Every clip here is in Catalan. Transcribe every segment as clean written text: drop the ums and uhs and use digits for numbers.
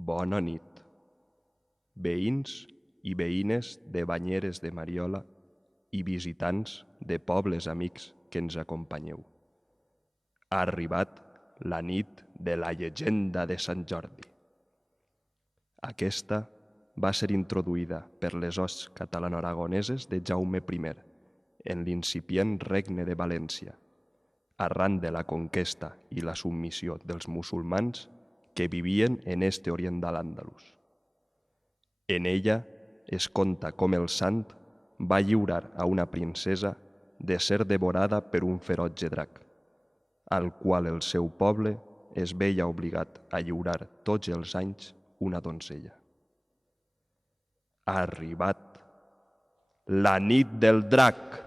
Bona nit. Veïns i veïnes de Banyeres de Mariola i visitants de pobles amics que ens acompanyeu. Ha arribat la nit de la llegenda de Sant Jordi. Aquesta va ser introduïda per les hosts catalano-aragoneses de Jaume I en l'incipient regne de València, arran de la conquesta i la submissió dels musulmans que vivien en este orient de l'Àndalus. En ella es conta com el sant va lliurar a una princesa de ser devorada per un ferotge drac, al qual el seu poble es veia obligat a lliurar tots els anys una donzella. Ha arribat la nit del drac.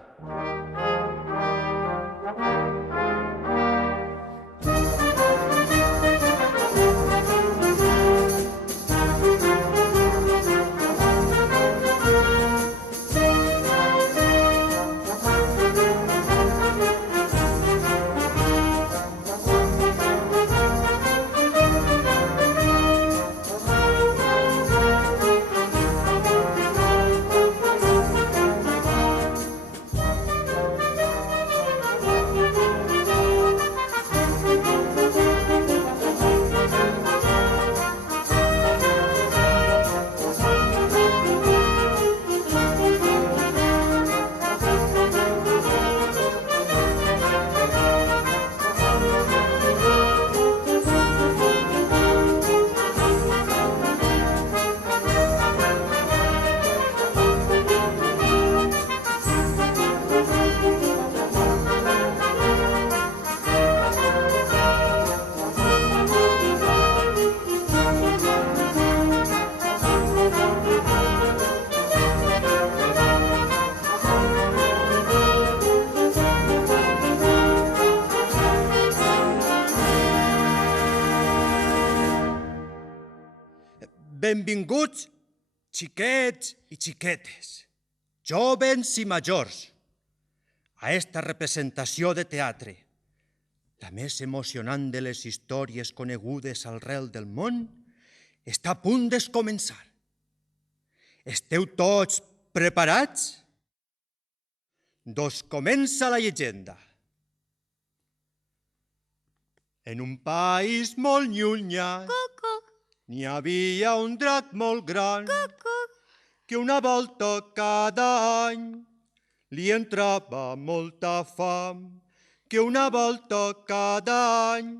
Benvinguts, xiquets i xiquetes, jovens i majors, a esta representació de teatre, la més emocionant de les històries conegudes arreu del món, està a punt de començar. Esteu tots preparats? Doncs comença la llegenda. En un país molt llunyà n'hi havia un drac molt gran que una volta cada any li entrava molta fam, que una volta cada any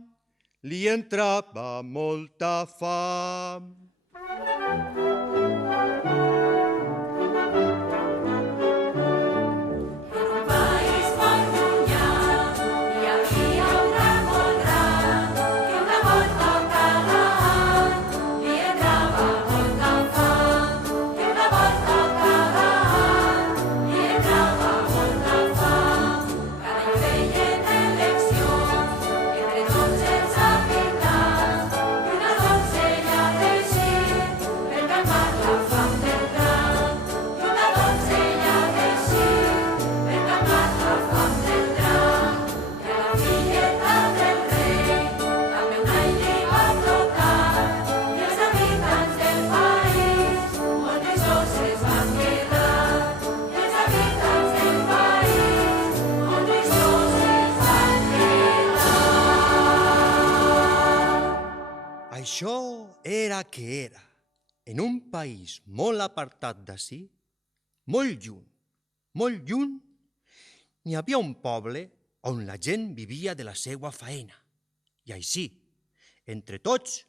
li entrava molta fam. Això era que era, en un país molt apartat d'ací, molt lluny, n'hi havia un poble on la gent vivia de la seva faena i així, entre tots,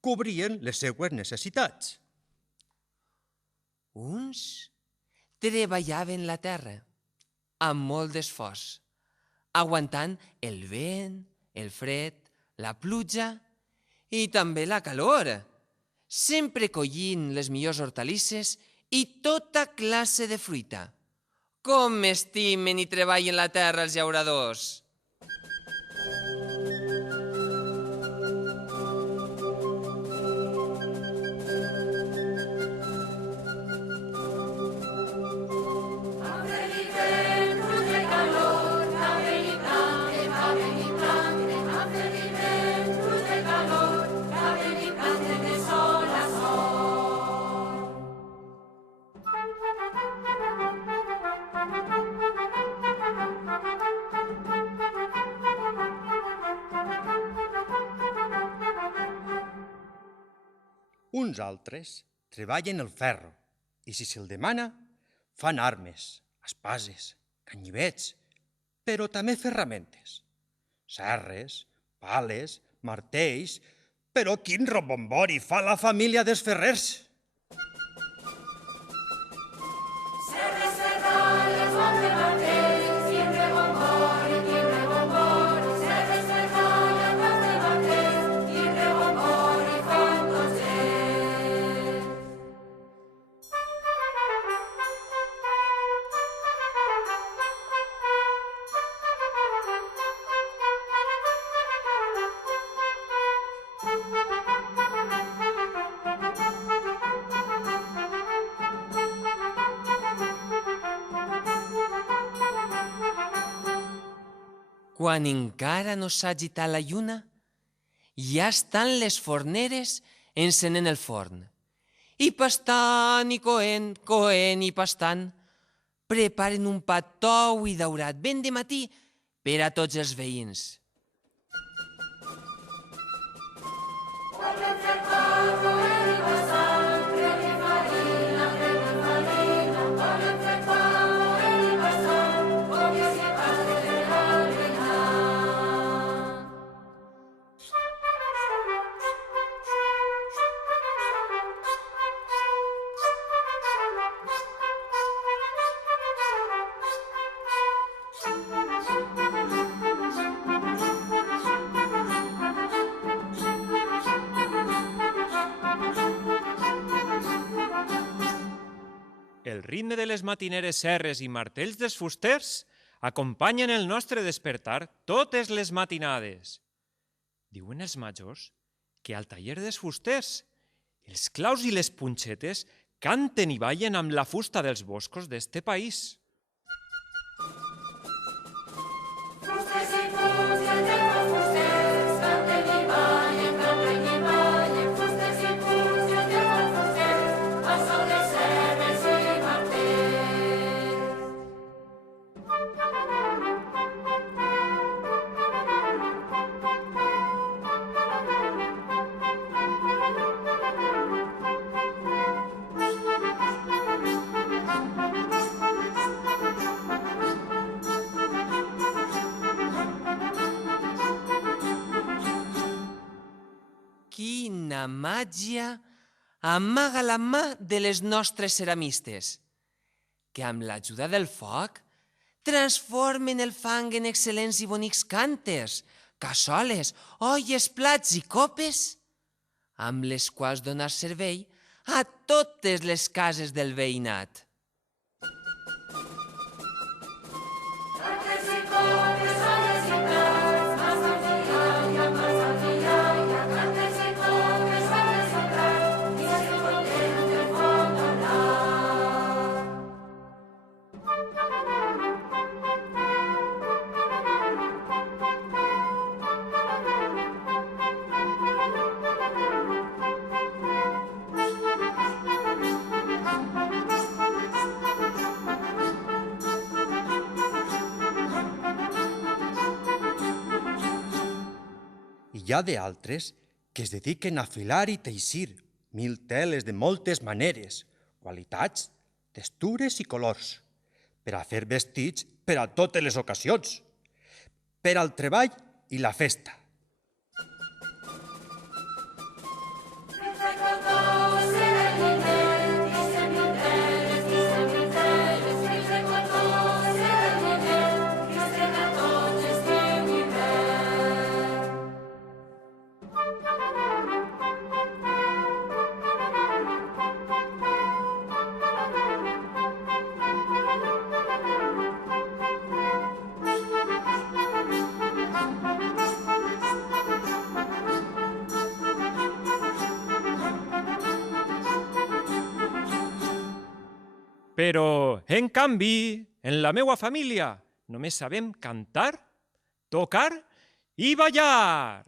cobrien les seues necessitats. Uns treballaven la terra amb molt d'esforç, aguantant el vent, el fred, la pluja i també la calor, sempre collint les millors hortalisses i tota classe de fruita. Com estimen i treballen la terra els llauradors! Sol Uns altres treballen el ferro i, si se'l demana, fan armes, espases, canyivets, però també ferramentes, serres, pales, martells, però quin rebombori fa la família dels ferrers! Quan encara no s'ha agitat la lluna, ja estan les forneres encenent el forn. I pastant i coent, coent i pastant, preparen un pa tou i daurat ben de matí per a tots els veïns. El ritme de les matineres serres i martells dels fusters acompanyen el nostre despertar totes les matinades. Diuen els majors que al taller dels fusters els claus i les punxetes canten i ballen amb la fusta dels boscos d'este país. Quina màgia amaga la mà de les nostres ceramistes, que amb l'ajuda del foc transformen el fang en excel·lents i bonics cànters, cassoles, olles, plats i copes, amb les quals donar servei a totes les cases del veïnat. Hi ha d'altres que es dediquen a filar i teixir mil teles de moltes maneres, qualitats, textures i colors, per a fer vestits per a totes les ocasions, per al treball i la festa. Però, en canvi, en la meua família només sabem cantar, tocar i ballar.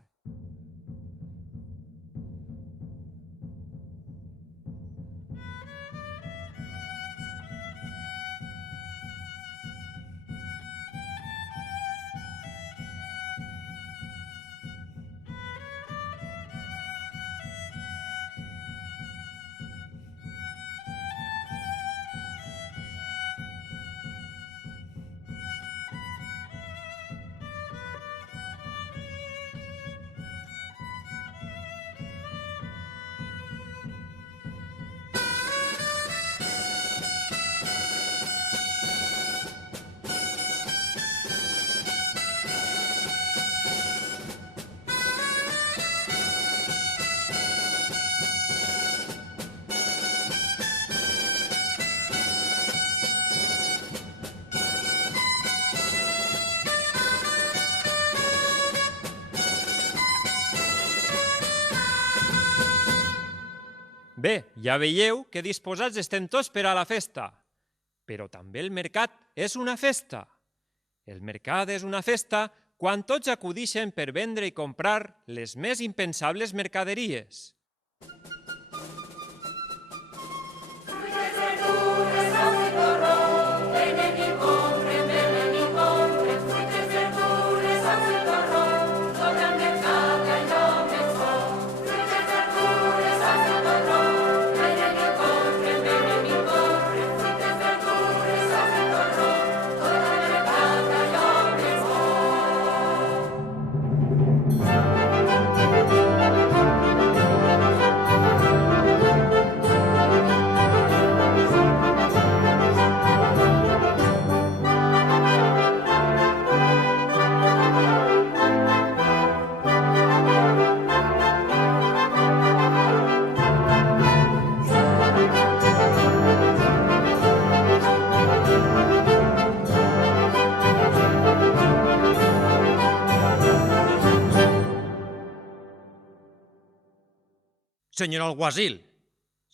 Bé, ja veieu que disposats estem tots per a la festa. Però també el mercat és una festa. El mercat és una festa quan tots acudixen per vendre i comprar les més impensables mercaderies.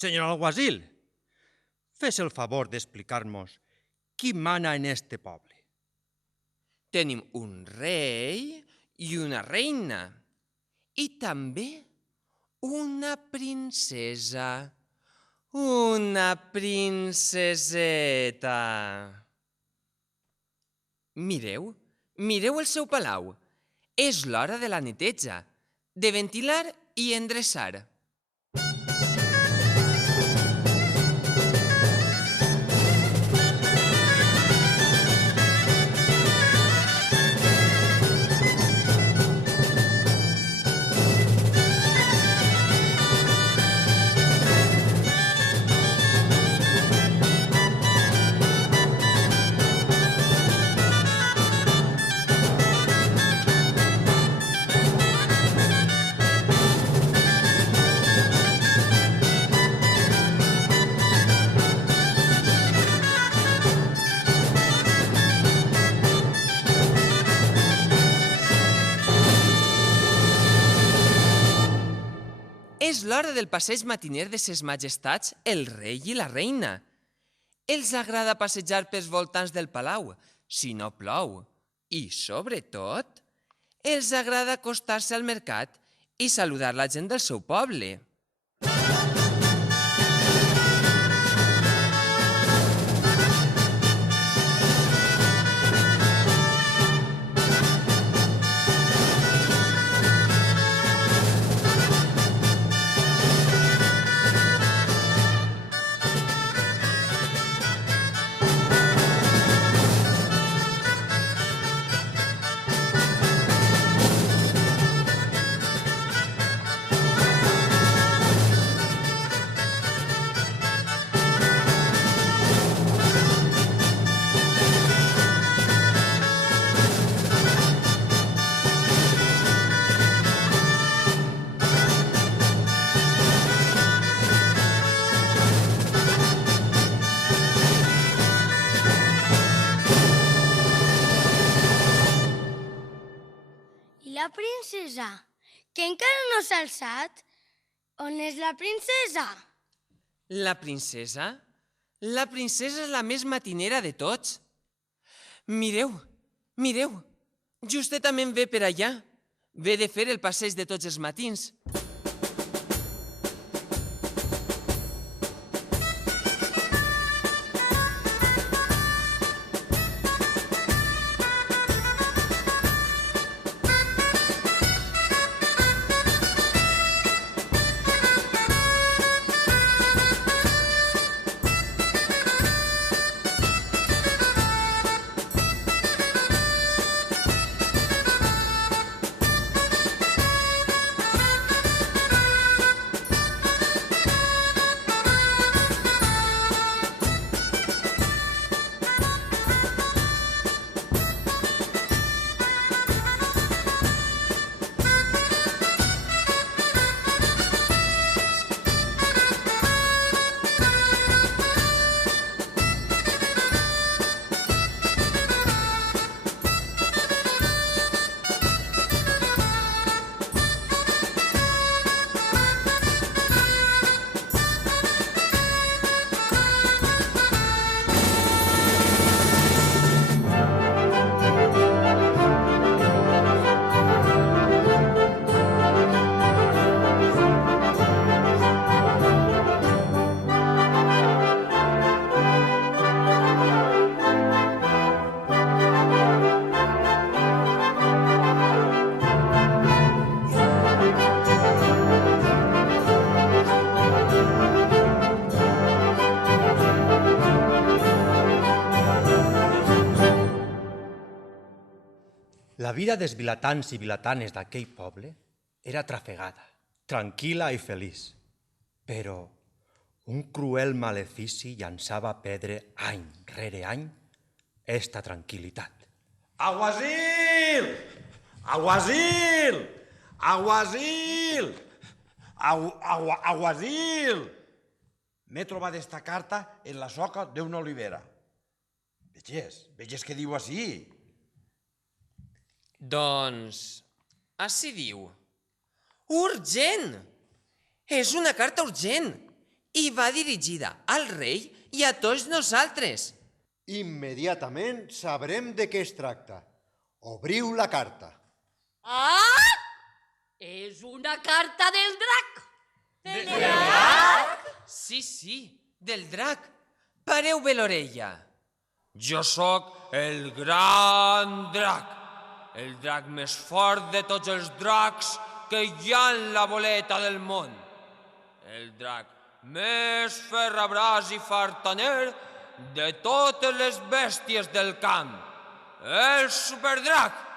Senyor alguacil, fes el favor d'explicar-nos qui mana en este poble. Tenim un rei i una reina. I també una princesa. Una princeseta. Mireu el seu palau. És l'hora de la neteja, de ventilar i endreçar. És l'hora del passeig matiner de ses majestats, el rei i la reina. Els agrada passejar pels voltants del palau, si no plou. I, sobretot, els agrada acostar-se al mercat i saludar la gent del seu poble. La princesa, que encara no s'ha alçat? On és la princesa? La princesa? La princesa és la més matinera de tots. Mireu, justament ve per allà. Ve de fer el passeig de tots els matins. La vida dels vilatans i vilatanes d'aquell poble era trafegada, tranquil·la i feliç. Però un cruel malefici llançava a perdre any rere any esta tranquil·litat. Aguasil! Aguasil! Aguasil! Aguasil! M'he trobat esta carta en la soca d'una olivera. Veges què diu així? Doncs, així diu. Urgent! És una carta urgent i va dirigida al rei i a tots nosaltres. Immediatament sabrem de què es tracta. Obriu la carta. Ah! És una carta del drac. Sí, del drac. Pareu bé l'orella. Jo sóc el gran drac, el drac més fort de tots els dracs que hi ha en la boleta del món. El drac més ferrabràs i fartaner de totes les bèsties del camp. El superdrac.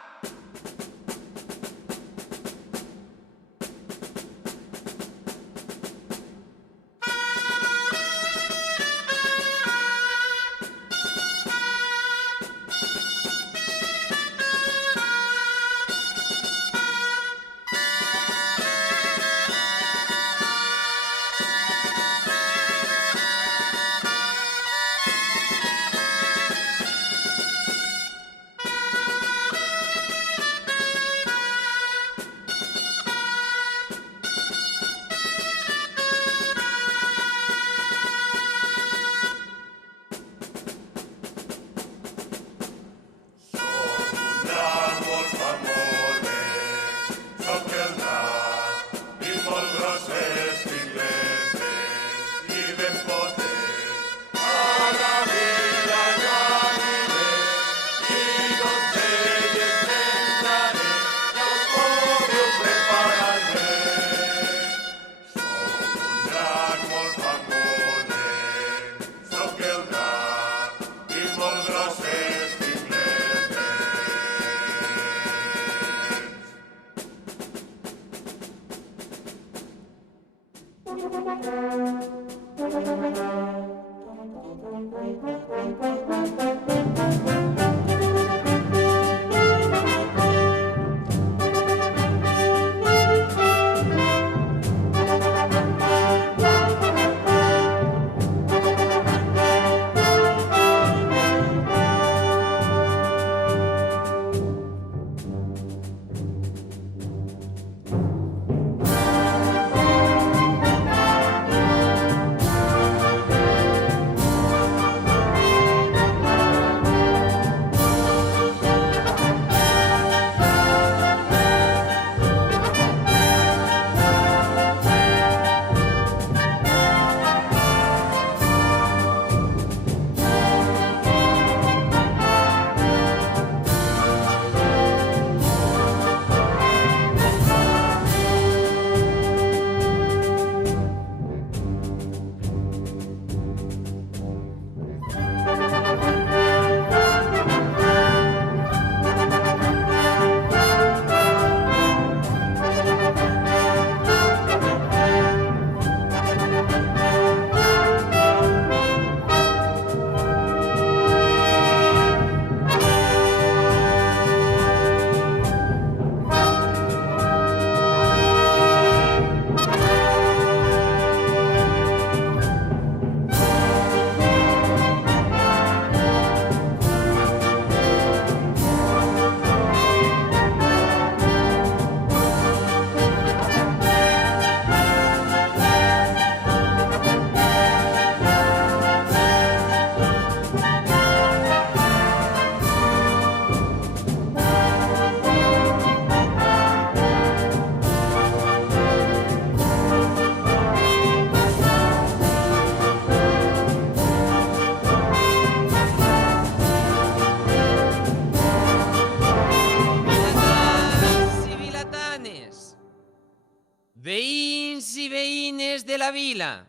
de la vila.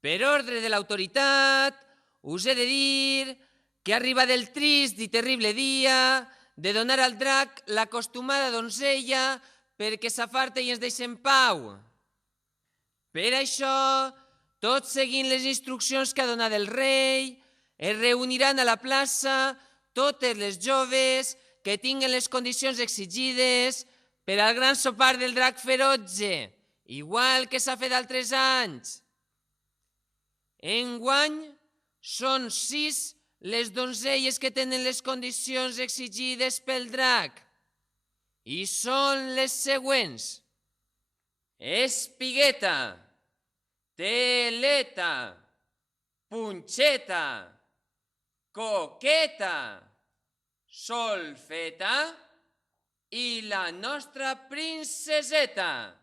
Per ordre de l'autoritat, us he de dir que arriba del trist i terrible dia de donar al drac l'acostumada donzella perquè s'afarte i ens deixi en pau. Per això, tots seguint les instruccions que ha donat el rei, es reuniran a la plaça totes les joves que tinguen les condicions exigides per al gran sopar del drac ferotge, igual que s'ha fet altres anys. Enguany són 6 les donzelles que tenen les condicions exigides pel drac i són les següents: Espigueta, Teleta, Punxeta, Coqueta, Solfeta i la nostra princeseta.